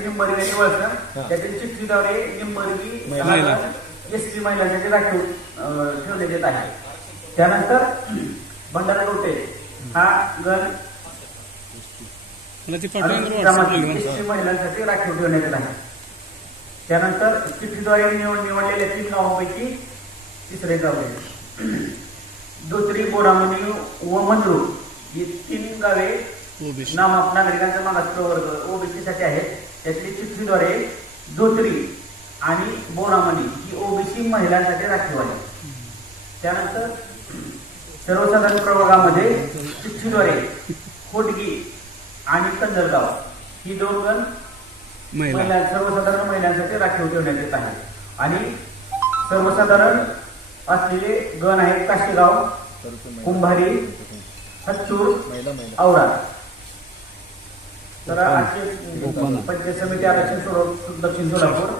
निंबर्गी त्यातील चिठ्ठीद्वारे निंबर्गी महिला. S T महिलांसाठी राखीव ठेवण्यात येत आहे त्यानंतर भंडारा गोटे हा गण महिलांसाठी राखीव ठेवण्यात येत आहे त्यानंतर चिठ्ठीद्वारे निवड निवडलेल्या तीन गावांपैकी तिसरे गाव आहे. दुसरी बोरामणी व मंद्रू ही तीन गावे ओबीसी. नाम नागरिकांचा मागास प्रवर्ग ओबीसी साठी आहेत. त्यातली चिठ्ठीद्वारे धोत्री आणि बोरामणी ही ओबीसी महिलांसाठी राखीव आहे त्यानंतर सर्वसाधारण प्रवर्गामध्ये चिठ्ठीद्वारे खोटगी आणि कंदरगाव ही दोन गण महिला. महिला सर्वसाधारण महिलांसाठी राखीव ठेवण्यात येत आहे आणि सर्वसाधारण असलेले गण आहेत काशीगाव कुंभारी हत्तूर औरा. तर आजचे पंचायत समिती आरक्षण सोडव दक्षिण सोलापूर.